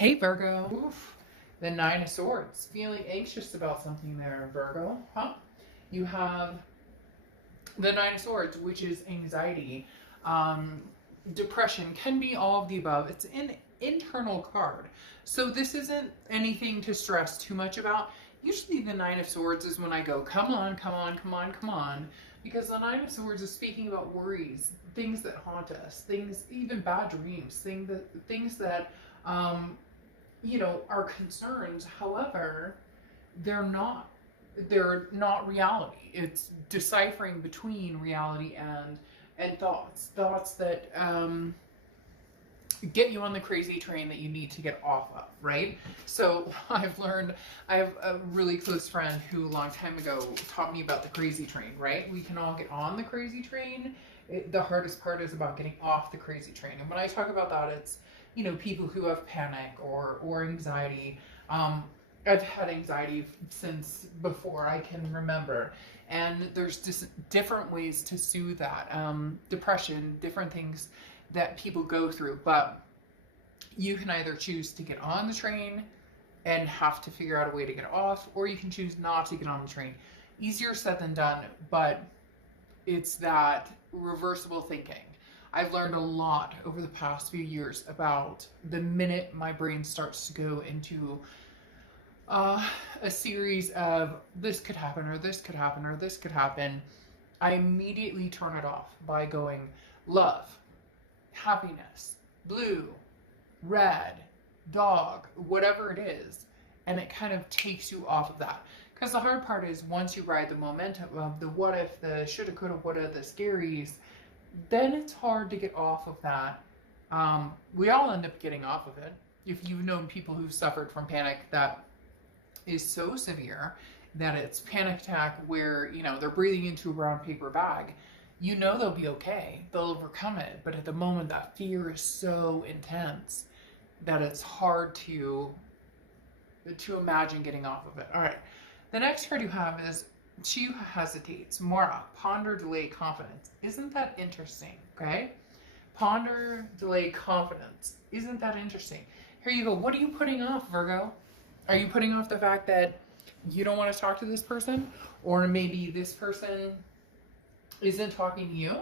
Hey Virgo. Oof. The Nine of Swords. Feeling anxious about something there, Virgo. Huh? You have the Nine of Swords, which is anxiety. Depression can be all of the above. It's an internal card. So this isn't anything to stress too much about. Usually the Nine of Swords is when I go, come on, come on, come on, come on. Because the Nine of Swords is speaking about worries, things that haunt us, things, even bad dreams, things that are concerns. However, they're not reality. It's deciphering between reality and thoughts that get you on the crazy train that you need to get off of, right? So I have a really close friend who a long time ago taught me about the crazy train, right? We can all get on the crazy train. The hardest part is about getting off the crazy train. And when I talk about that, it's, people who have panic or anxiety. I've had anxiety since before I can remember. And there's just different ways to soothe that. Depression, different things that people go through. But you can either choose to get on the train and have to figure out a way to get off, or you can choose not to get on the train. Easier said than done, but it's that reversible thinking. I've learned a lot over the past few years about the minute my brain starts to go into a series of this could happen, or this could happen, or this could happen, I immediately turn it off by going love, happiness, blue, red, dog, whatever it is. And it kind of takes you off of that. Because the hard part is once you ride the momentum of the what if, the shoulda, coulda, woulda, the scaries, then it's hard to get off of that. We all end up getting off of it. If you've known people who've suffered from panic that is so severe that it's panic attack where, they're breathing into a brown paper bag, they'll be okay. They'll overcome it. But at the moment, that fear is so intense that it's hard to imagine getting off of it. All right. The next card you have is she who hesitates. Mora, ponder, delay, confidence. Isn't that interesting? Okay. Ponder, delay, confidence. Isn't that interesting? Here you go. What are you putting off, Virgo? Are you putting off the fact that you don't want to talk to this person? Or maybe this person isn't talking to you?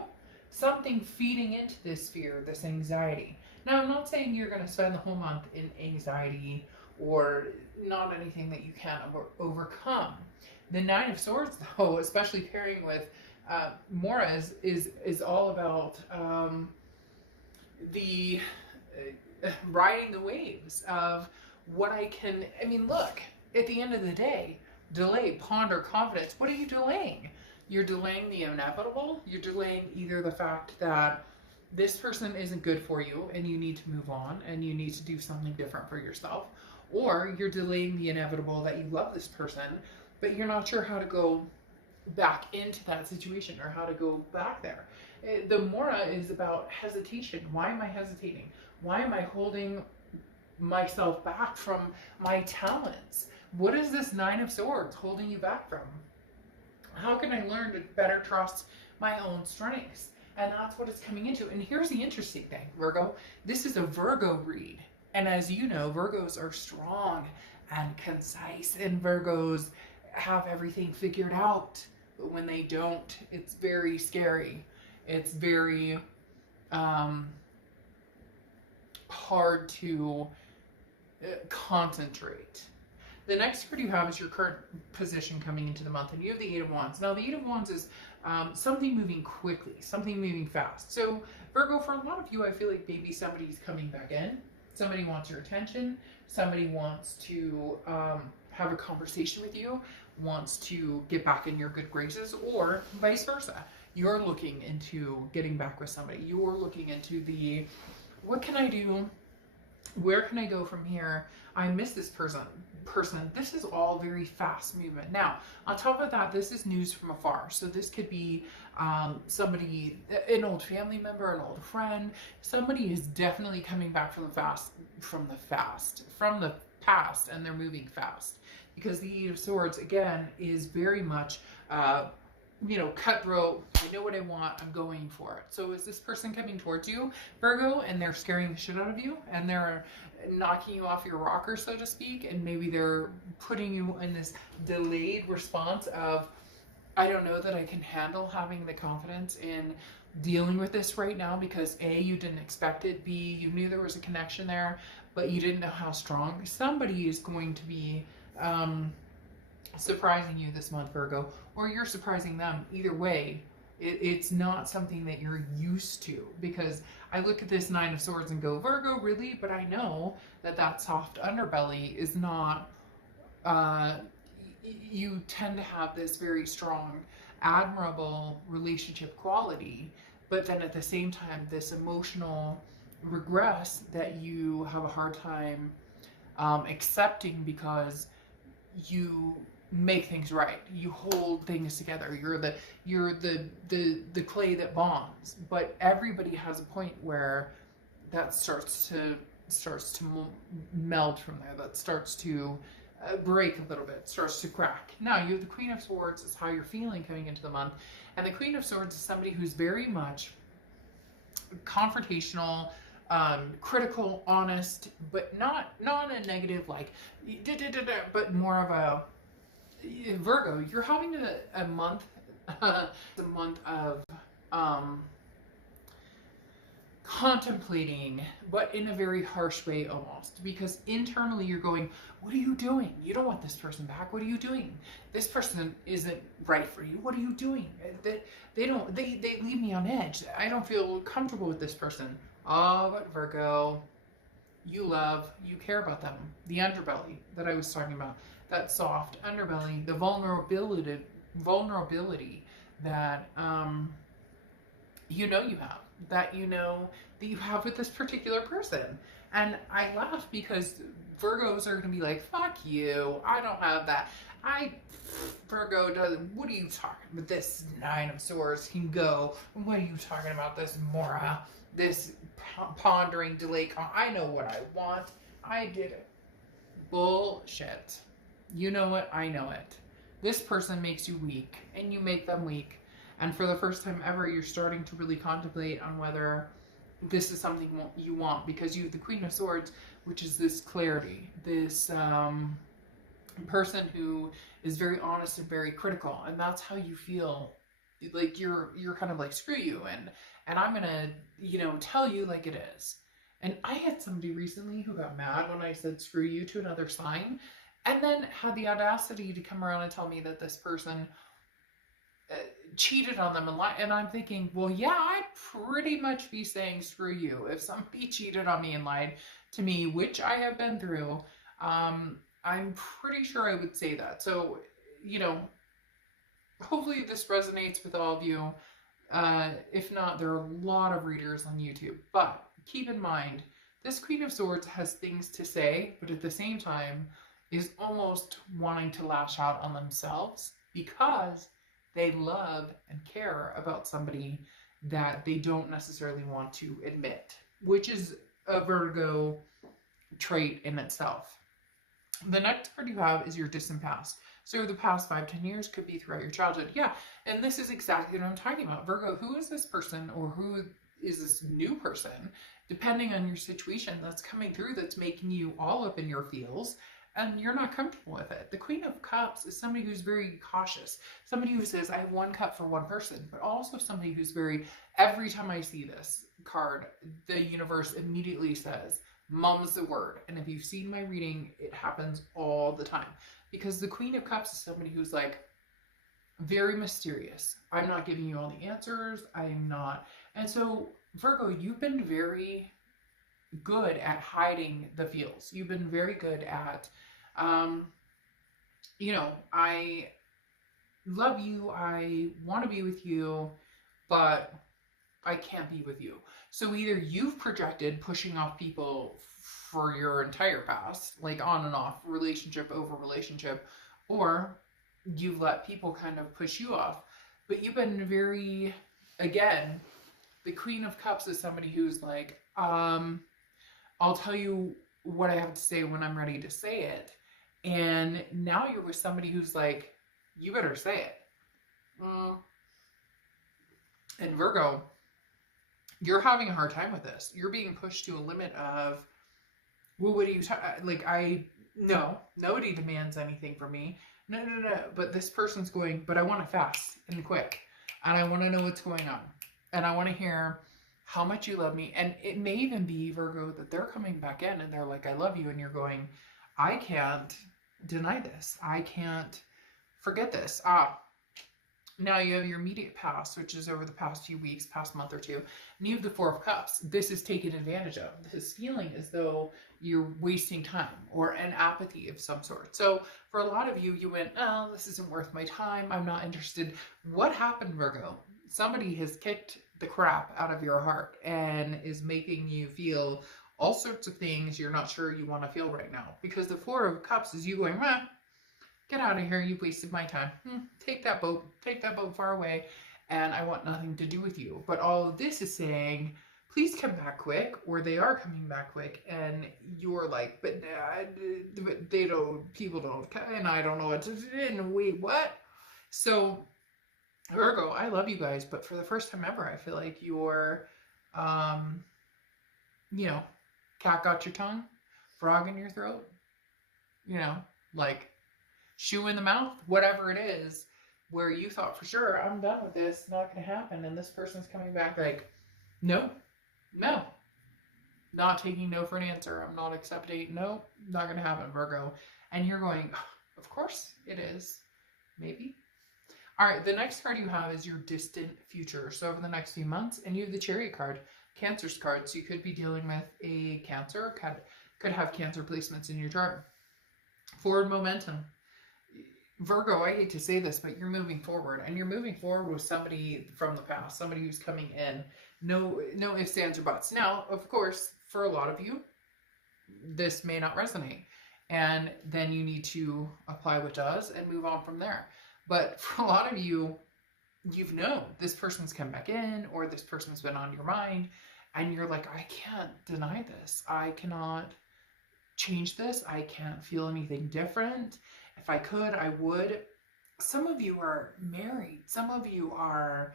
Something feeding into this fear, this anxiety. Now, I'm not saying you're going to spend the whole month in anxiety or not anything that you can't overcome. The Nine of Swords, though, especially pairing with Mora, is all about the riding the waves of what look, at the end of the day, delay, ponder, confidence. What are you delaying? You're delaying the inevitable. You're delaying either the fact that this person isn't good for you and you need to move on and you need to do something different for yourself, or you're delaying the inevitable that you love this person, but you're not sure how to go back into that situation or how to go back there. The Mora is about hesitation. Why am I hesitating? Why am I holding myself back from my talents? What is this Nine of Swords holding you back from? How can I learn to better trust my own strengths? And that's what it's coming into. And here's the interesting thing, Virgo. This is a Virgo read. And as you know, Virgos are strong and concise, and Virgos have everything figured out. But when they don't, it's very scary. It's very hard to concentrate. The next card you have is your current position coming into the month, and you have the Eight of Wands. Now, the Eight of Wands is something moving quickly, something moving fast. So, Virgo, for a lot of you, I feel like maybe somebody's coming back in. Somebody wants your attention. Somebody wants to have a conversation with you, wants to get back in your good graces, or vice versa. You're looking into getting back with somebody. You're looking into what can I do? Where can I go from here? I miss this person. This is all very fast movement. Now, on top of that, this is news from afar. So this could be somebody, an old family member, an old friend. Somebody is definitely coming back from the past, and they're moving fast. Because the Eight of Swords, again, is very much cutthroat. I know what I want. I'm going for it. So is this person coming towards you, Virgo, and they're scaring the shit out of you, and they're knocking you off your rocker, so to speak, and maybe they're putting you in this delayed response of, I don't know that I can handle having the confidence in dealing with this right now because A, you didn't expect it, B, you knew there was a connection there, but you didn't know how strong. Somebody is going to be surprising you this month, Virgo, or you're surprising them. Either way, it's not something that you're used to, because I look at this Nine of Swords and go, Virgo, really? But I know that that soft underbelly is not, you tend to have this very strong, admirable relationship quality, but then at the same time, this emotional regress that you have a hard time accepting because you make things right. You hold things together. You're the clay that bonds. But everybody has a point where that starts to meld from there. That starts to break a little bit, starts to crack. Now you have the Queen of Swords is how you're feeling coming into the month, and the Queen of Swords is somebody who's very much confrontational, critical, honest, but not in a negative like but more of a Virgo. You're having a month a month of contemplating, but in a very harsh way almost, because internally you're going, what are you doing? You don't want this person back. What are you doing? This person isn't right for you. What are you doing? They leave me on edge. I don't feel comfortable with this person. Oh, but Virgo, you care about them. The underbelly that I was talking about, that soft underbelly, the vulnerability that you have, that you have with this particular person. And I laugh because Virgos are going to be like, fuck you, I don't have that. Virgo doesn't, what are you talking about? This Nine of Swords can go, what are you talking about? This Mora, this pondering delay, I know what I want, I did it. Bullshit. You know it, I know it. This person makes you weak, and you make them weak. And for the first time ever, you're starting to really contemplate on whether this is something you want, because you have the Queen of Swords, which is this clarity, this person who is very honest and very critical, and that's how you feel. Like you're kind of like, screw you, and I'm gonna tell you like it is. And I had somebody recently who got mad when I said screw you to another sign, and then had the audacity to come around and tell me that this person cheated on them and I'm thinking, well, yeah, I'd pretty much be saying screw you if somebody cheated on me and lied to me, which I have been through. I'm pretty sure I would say that. So, hopefully this resonates with all of you. If not, there are a lot of readers on YouTube, but keep in mind, this Queen of Swords has things to say, but at the same time is almost wanting to lash out on themselves because they love and care about somebody that they don't necessarily want to admit, which is a Virgo trait in itself. The next card you have is your distant past. So the past 5-10 years could be throughout your childhood. Yeah, and this is exactly what I'm talking about. Virgo, who is this person, or who is this new person, depending on your situation, that's coming through, that's making you all up in your feels, and you're not comfortable with it. The Queen of Cups is somebody who's very cautious. Somebody who says, I have one cup for one person, but also somebody who's very, every time I see this card, the universe immediately says, mum's the word. And if you've seen my reading, it happens all the time. Because the Queen of Cups is somebody who's like, very mysterious. I'm not giving you all the answers. I'm not. And so, Virgo, you've been very good at hiding the feels. You've been very good at, I love you, I want to be with you, but I can't be with you. So either you've projected pushing off people for your entire past, like on and off, relationship over relationship, or you've let people kind of push you off. But you've been very, again, the Queen of Cups is somebody who's like, I'll tell you what I have to say when I'm ready to say it. And now you're with somebody who's like, you better say it. And Virgo, you're having a hard time with this. You're being pushed to a limit of, well, what do you, no, nobody demands anything from me. No, no, no. But this person's going, but I want it fast and quick. And I want to know what's going on. And I want to hear how much you love me. And it may even be, Virgo, that they're coming back in and they're like, I love you. And you're going, I can't deny this. I can't forget this. Now you have your immediate past, which is over the past few weeks, past month or two. And you have the Four of Cups. This is taken advantage of. This is feeling as though you're wasting time or an apathy of some sort. So for a lot of you, you went, oh, this isn't worth my time. I'm not interested. What happened, Virgo? Somebody has kicked the crap out of your heart and is making you feel all sorts of things you're not sure you want to feel right now. Because the Four of Cups is you going, get out of here, you've wasted my time. Take that boat far away, and I want nothing to do with you. But all of this is saying, please come back quick, or they are coming back quick, and you're like, but they don't, people don't, and I don't know what to do, and wait, what? So, Virgo, I love you guys, but for the first time ever, I feel like you're, cat got your tongue, frog in your throat, like, shoe in the mouth, whatever it is, where you thought for sure, I'm done with this, not going to happen. And this person's coming back like, no, not taking no for an answer. I'm not accepting. No, not going to happen, Virgo. And you're going, of course it is. Maybe. All right. The next card you have is your distant future. So over the next few months, and you have the Chariot card, Cancer's card. So you could be dealing with a Cancer, could have Cancer placements in your chart. Forward momentum. Virgo, I hate to say this, but you're moving forward, and you're moving forward with somebody from the past, somebody who's coming in. No ifs, ands, or buts. Now, of course, for a lot of you, this may not resonate, and then you need to apply what does and move on from there. But for a lot of you, you've known this person's come back in, or this person's been on your mind, and you're like, I can't deny this. I cannot change this. I can't feel anything different. If I could, I would. Some of you are married. Some of you are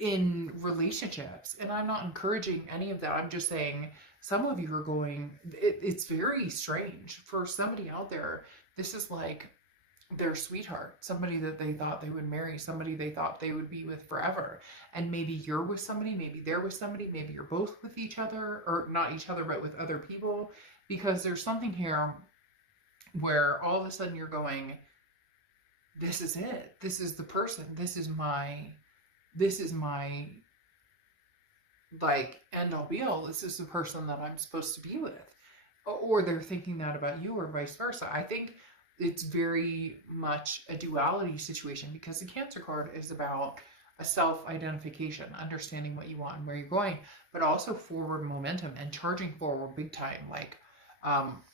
in relationships. And I'm not encouraging any of that. I'm just saying some of you are going, it's very strange. For somebody out there, this is like their sweetheart. Somebody that they thought they would marry. Somebody they thought they would be with forever. And maybe you're with somebody. Maybe they're with somebody. Maybe you're both with each other. Or not each other, but with other people. Because there's something here where all of a sudden you're going, this is it. This is the person. This is my like end all be all. This is the person that I'm supposed to be with. Or they're thinking that about you, or vice versa. I think it's very much a duality situation, because the Cancer card is about a self-identification, understanding what you want and where you're going, but also forward momentum and charging forward big time. Like,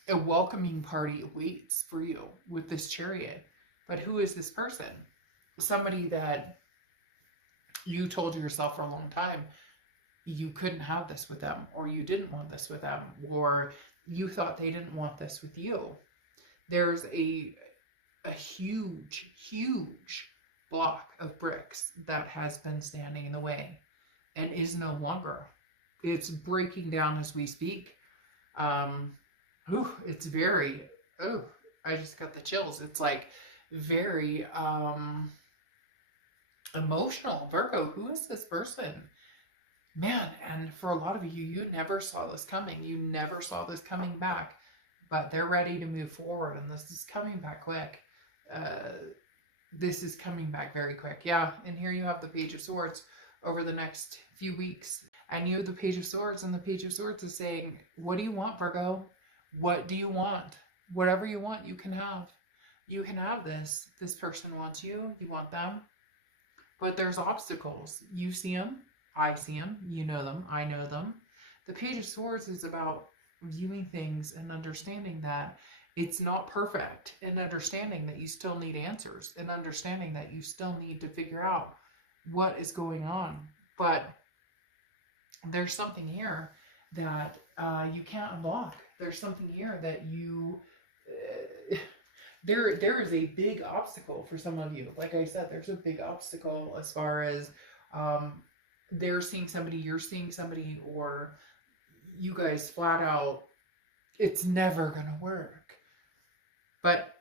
a welcoming party awaits for you with this Chariot. But who is this person? Somebody that you told yourself for a long time you couldn't have this with them, or you didn't want this with them, or you thought they didn't want this with you. There's a huge block of bricks that has been standing in the way and is no longer. It's breaking down as we speak. It's very, I just got the chills. It's like very emotional. Virgo, who is this person? Man, and for a lot of you, you never saw this coming. You never saw this coming back, but they're ready to move forward, and this is coming back quick. This is coming back very quick. Yeah, and here you have the Page of Swords over the next few weeks, and you have the Page of Swords, and the Page of Swords is saying, what do you want, Virgo? What do you want? Whatever you want, you can have. You can have this. This person wants you. You want them. But there's obstacles. You see them. I see them. You know them. I know them. The Page of Swords is about viewing things and understanding that it's not perfect, and understanding that you still need answers, and understanding that you still need to figure out what is going on. But there's something here that you can't unlock. There's something here that you, there is a big obstacle for some of you. Like I said, there's a big obstacle as far as they're seeing somebody, you're seeing somebody, or you guys flat out, it's never going to work. But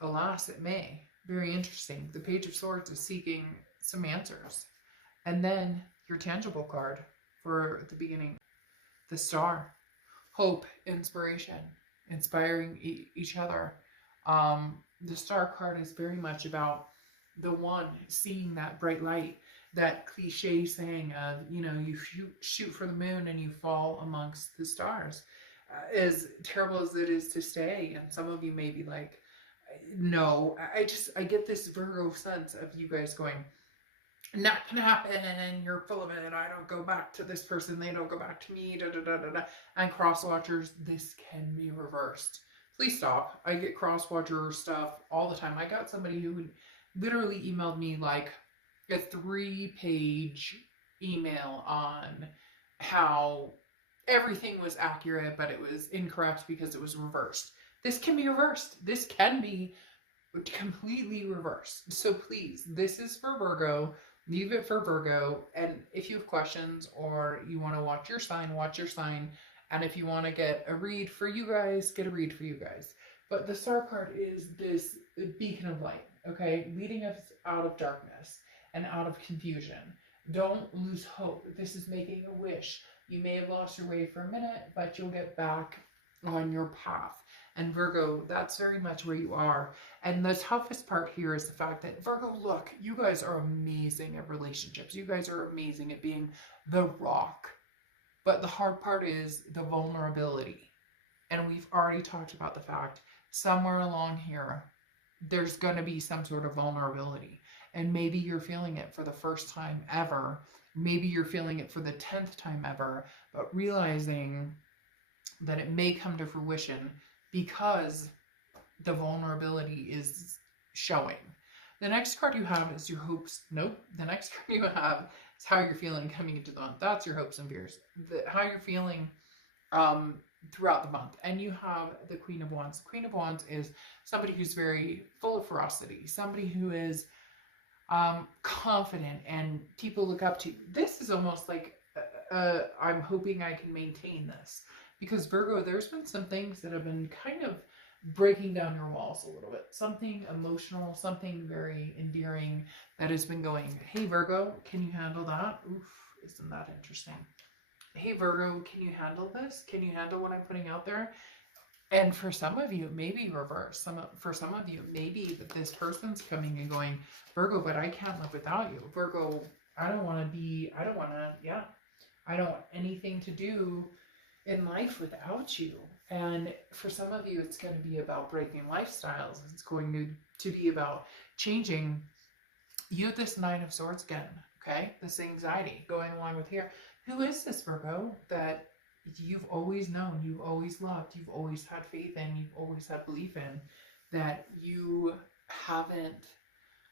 alas, it may. Very interesting. The Page of Swords is seeking some answers. And then your tangible card for the beginning, the Star. Hope, inspiration, inspiring each other. The Star card is very much about the one seeing that bright light, that cliche saying of, you know, you shoot for the moon and you fall amongst the stars. As terrible as it is to say, and some of you may be like, no, I get this Virgo sense of you guys going, not gonna happen, and you're full of it, and I don't go back to this person, they don't go back to me, da da da da da. And cross watchers, this can be reversed. Please stop. I get cross watcher stuff all the time. I got somebody who literally emailed me like a 3-page email on how everything was accurate, but it was incorrect because it was reversed. This can be reversed. This can be completely reversed. So please, this is for Virgo. Leave it for Virgo. And if you have questions or you want to watch your sign, watch your sign. And if you want to get a read for you guys, get a read for you guys. But the Star card is this beacon of light, okay? Leading us out of darkness and out of confusion. Don't lose hope. This is making a wish. You may have lost your way for a minute, but you'll get back on your path. And Virgo, that's very much where you are. And the toughest part here is the fact that, Virgo, look, you guys are amazing at relationships. You guys are amazing at being the rock. But the hard part is the vulnerability. And we've already talked about the fact, somewhere along here, there's going to be some sort of vulnerability. And maybe you're feeling it for the first time ever. Maybe you're feeling it for the 10th time ever. But realizing that it may come to fruition because the vulnerability is showing. The next card you have is your hopes. Nope. The next card you have is how you're feeling coming into the month. That's your hopes and fears. How you're feeling throughout the month. And you have the Queen of Wands. The Queen of Wands is somebody who's very full of ferocity. Somebody who is confident and people look up to you. This is almost like I'm hoping I can maintain this. Because Virgo, there's been some things that have been kind of breaking down your walls a little bit. Something emotional, something very endearing that has been going, hey Virgo, can you handle that? Oof, isn't that interesting? Hey Virgo, can you handle this? Can you handle what I'm putting out there? And for some of you, it may be reverse. For some of you, it may be that this person's coming and going, Virgo, but I can't live without you. Virgo, I don't want anything to do in life without you. And for some of you, it's going to be about breaking lifestyles. It's going to be about changing. You have this 9 of Swords again, okay? This anxiety going along with here. Who is this, Virgo, that you've always known, you've always loved, you've always had faith in, you've always had belief in, that you haven't,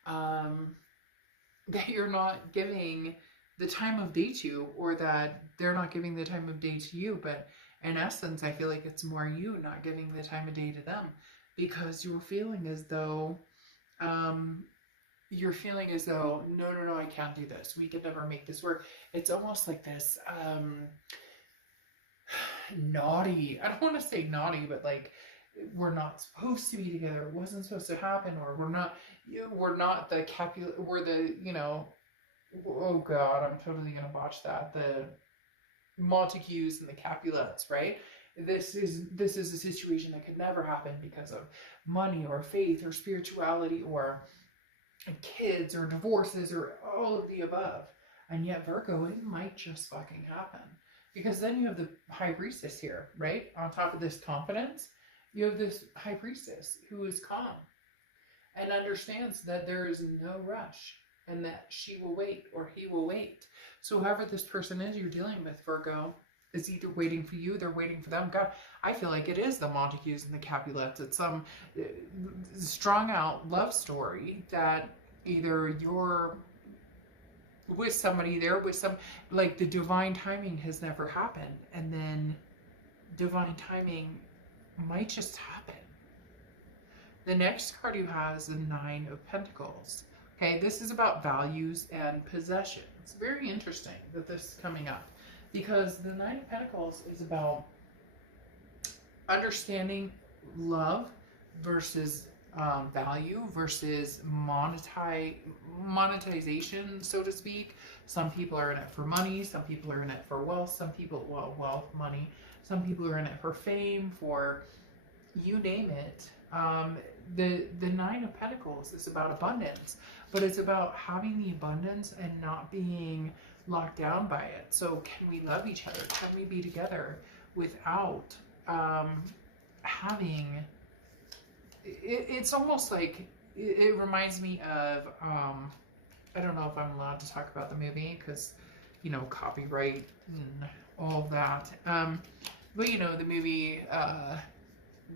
that you're not giving the time of day to, or that they're not giving the time of day to you, but in essence, I feel like it's more you not giving the time of day to them, because you're feeling as though, no, I can't do this. We could never make this work. It's almost like this, naughty, I don't want to say naughty, but like, we're not supposed to be together. It wasn't supposed to happen, or we're not the Capulet, we're the, oh God, I'm totally going to botch that. The Montagues and the Capulets, right? This is a situation that could never happen because of money or faith or spirituality or kids or divorces or all of the above. And yet, Virgo, it might just fucking happen. Because then you have the High Priestess here, right? On top of this confidence, you have this High Priestess who is calm and understands that there is no rush, and that she will wait or he will wait. So whoever this person is you're dealing with, Virgo, is either waiting for you, they're waiting for them. God, I feel like it is the Montagues and the Capulets. It's some strung out love story that either you're with somebody, they're with some, like the divine timing has never happened. And then divine timing might just happen. The next card you have is the 9 of Pentacles. Okay, this is about values and possession. It's very interesting that this is coming up because the Nine of Pentacles is about understanding love versus value versus monetization, so to speak. Some people are in it for money. Some people are in it for wealth. Some people, well, wealth, money. Some people are in it for fame, for you name it. The Nine of Pentacles is about abundance, but it's about having the abundance and not being locked down by it. So can we love each other? Can we be together without having... It's almost like, it reminds me of, I don't know if I'm allowed to talk about the movie because, you know, copyright and all that. But you know, the movie,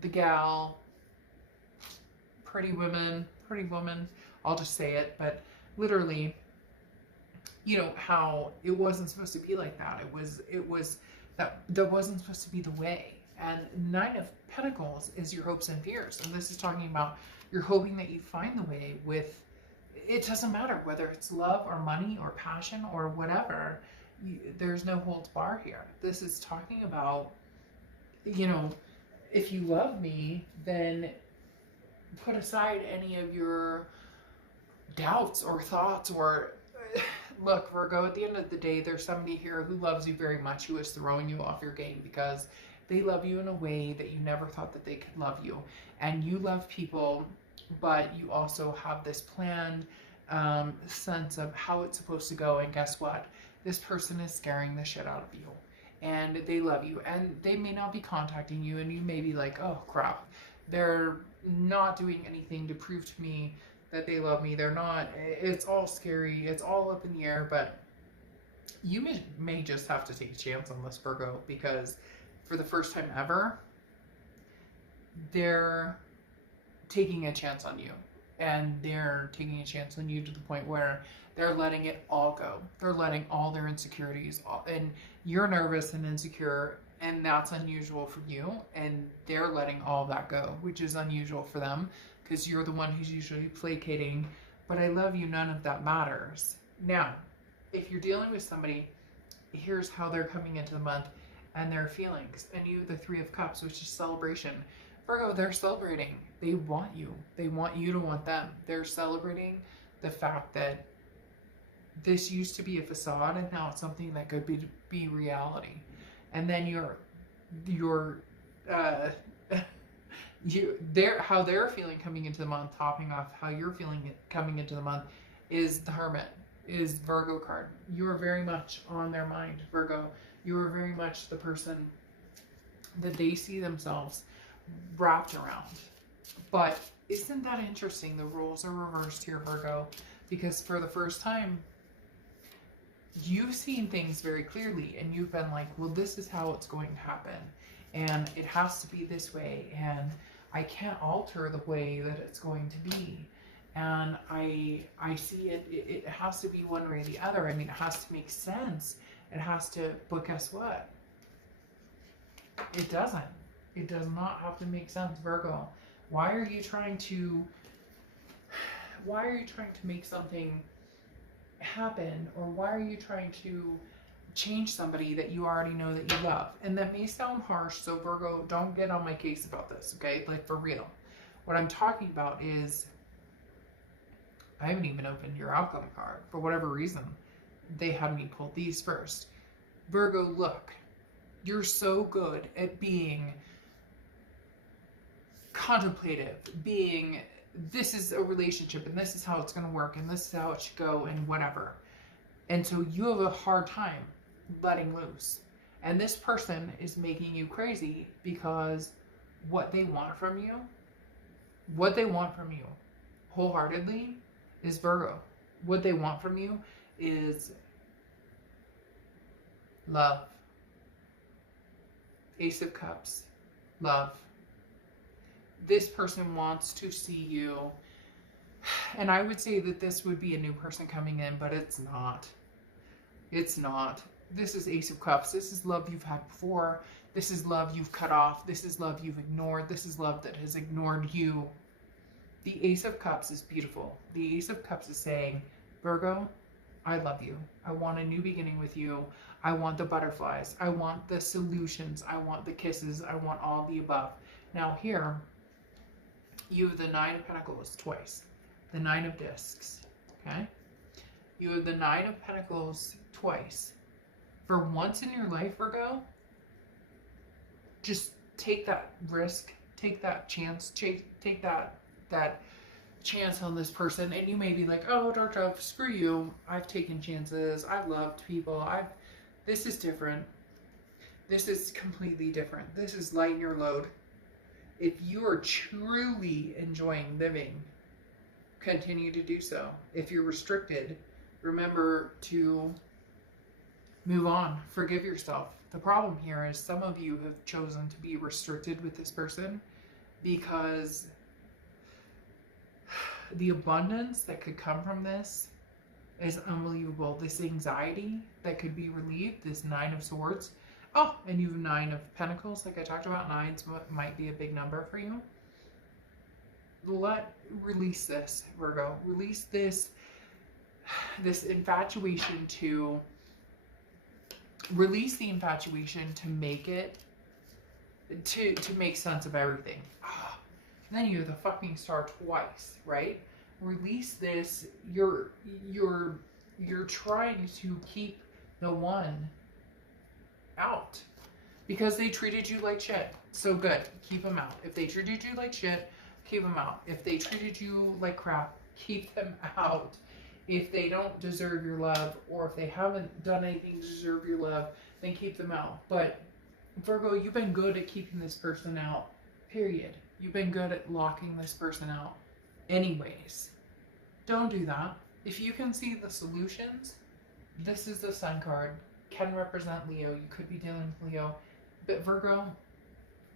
the gal, Pretty Woman, I'll just say it, but literally, you know, how it wasn't supposed to be like that. That wasn't supposed to be the way. And Nine of Pentacles is your hopes and fears. And this is talking about you're hoping that you find the way with, it doesn't matter whether it's love or money or passion or whatever. There's no holds bar here. This is talking about, you know, if you love me, then put aside any of your doubts or thoughts or... Look, Virgo, at the end of the day, there's somebody here who loves you very much, who is throwing you off your game because they love you in a way that you never thought that they could love you. And you love people, but you also have this planned sense of how it's supposed to go. And guess what? This person is scaring the shit out of you. And they love you. And they may not be contacting you. And you may be like, oh, crap. They're not doing anything to prove to me that they love me. They're not. It's all scary. It's all up in the air. But you may just have to take a chance on this, Virgo, because for the first time ever, they're taking a chance on you. And they're taking a chance on you to the point where they're letting it all go. They're letting all their insecurities, and you're nervous and insecure, and that's unusual for you. And they're letting all that go, which is unusual for them because you're the one who's usually placating. But I love you, none of that matters. Now, if you're dealing with somebody, here's how they're coming into the month and their feelings. And you, the Three of Cups, which is celebration. Virgo, they're celebrating. They want you. They want you to want them. They're celebrating the fact that this used to be a facade and now it's something that could be reality. And then how they're feeling coming into the month, topping off how you're feeling coming into the month, is the Hermit, is Virgo card. You are very much on their mind, Virgo. You are very much the person that they see themselves wrapped around. But isn't that interesting? The roles are reversed here, Virgo, because for the first time, you've seen things very clearly and you've been like, well, this is how it's going to happen. And it has to be this way. And I can't alter the way that it's going to be. And I see it has to be one way or the other. I mean, it has to make sense. It has to, but guess what? It doesn't. It does not have to make sense, Virgo. Why are you trying to make something happen? Or why are you trying to change somebody that you already know that you love? And that may sound harsh, so Virgo, don't get on my case about this, okay? Like, for real. What I'm talking about is, I haven't even opened your outcome card. For whatever reason, they had me pull these first. Virgo, look, you're so good at being contemplative, being, this is a relationship and this is how it's going to work and this is how it should go and whatever. And so you have a hard time letting loose. And this person is making you crazy because what they want from you wholeheartedly is Virgo. What they want from you is love. Ace of Cups, love. This person wants to see you. And I would say that this would be a new person coming in, but it's not. It's not. This is Ace of Cups. This is love you've had before. This is love you've cut off. This is love you've ignored. This is love that has ignored you. The Ace of Cups is beautiful. The Ace of Cups is saying, Virgo, I love you. I want a new beginning with you. I want the butterflies. I want the solutions. I want the kisses. I want all of the above. Now here, you have the Nine of Pentacles twice. The Nine of Discs, okay? You have the Nine of Pentacles twice. For once in your life, Virgo, just take that risk, take that chance, take that chance on this person. And you may be like, oh, Dark Dove, screw you. I've taken chances. I've loved people. This is different. This is completely different. This is lighten your load. If you are truly enjoying living, continue to do so. If you're restricted, remember to move on. Forgive yourself. The problem here is some of you have chosen to be restricted with this person because the abundance that could come from this is unbelievable. This anxiety that could be relieved, this Nine of Swords. Oh, and you have Nine of Pentacles. Like I talked about, nines might be a big number for you. Release this, Virgo. Release this infatuation to... Release the infatuation to make it... To make sense of everything. And then you have the fucking Star twice, right? Release this. You're trying to keep the one out because they treated you like shit. So good, keep them out. If they treated you like shit, keep them out. If they treated you like crap, keep them out. If they don't deserve your love, or if they haven't done anything to deserve your love, then keep them out. But Virgo, you've been good at keeping this person out, period. You've been good at locking this person out anyways. Don't do that. If you can see the solutions, this is the Sun card. Can represent Leo. You could be dealing with Leo. But Virgo,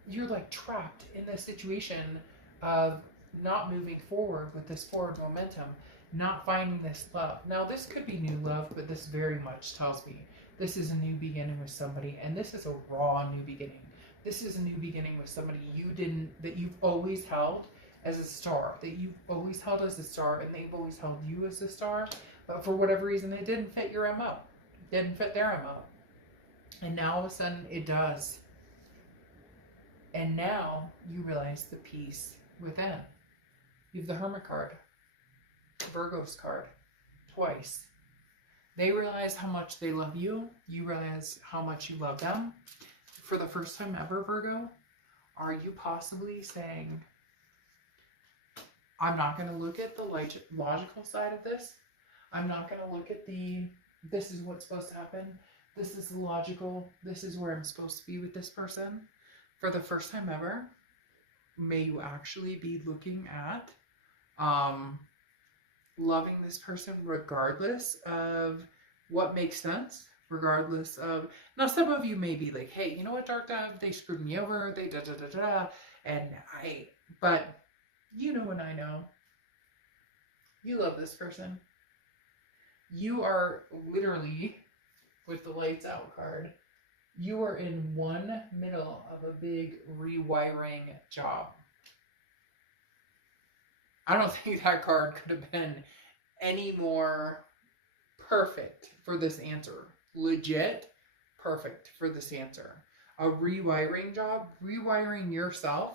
you're like trapped in this situation of not moving forward with this forward momentum, not finding this love. Now, this could be new love, but this very much tells me this is a new beginning with somebody, and this is a raw new beginning. This is a new beginning with somebody that you've always held as a star, that you've always held as a star, and they've always held you as a star, but for whatever reason, it didn't fit your MO. Didn't fit their MO. And now all of a sudden it does. And now you realize the peace within. You have the Hermit card, Virgo's card, twice. They realize how much they love you. You realize how much you love them. For the first time ever, Virgo, are you possibly saying, I'm not going to look at the logical side of this. I'm not going to look at this is what's supposed to happen. This is logical. This is where I'm supposed to be with this person. For the first time ever, may you actually be looking at loving this person regardless of what makes sense, regardless of... Now, some of you may be like, hey, you know what, Dark Dove? They screwed me over. They da-da-da-da. And but you know and I know. You love this person. You are literally, with the lights out card, you are in one middle of a big rewiring job. I don't think that card could have been any more perfect for this answer. Legit perfect for this answer. A rewiring job, rewiring yourself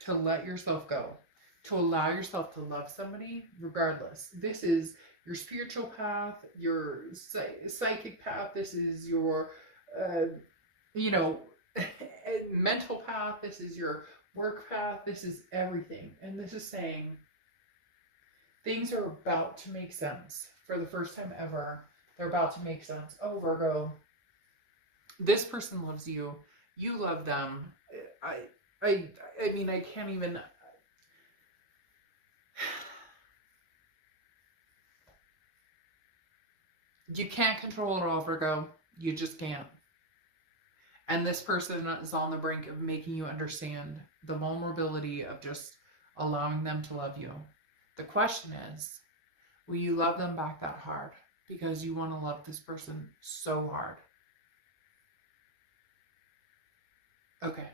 to let yourself go, to allow yourself to love somebody regardless. This is your spiritual path, your psychic path. This is your, mental path. This is your work path. This is everything. And this is saying things are about to make sense. For the first time ever, they're about to make sense. Oh, Virgo, this person loves you. You love them. I mean, I can't even... You can't control it all, Virgo. You just can't. And this person is on the brink of making you understand the vulnerability of just allowing them to love you. The question is, will you love them back that hard? Because you want to love this person so hard. Okay.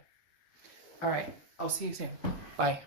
All right. I'll see you soon. Bye.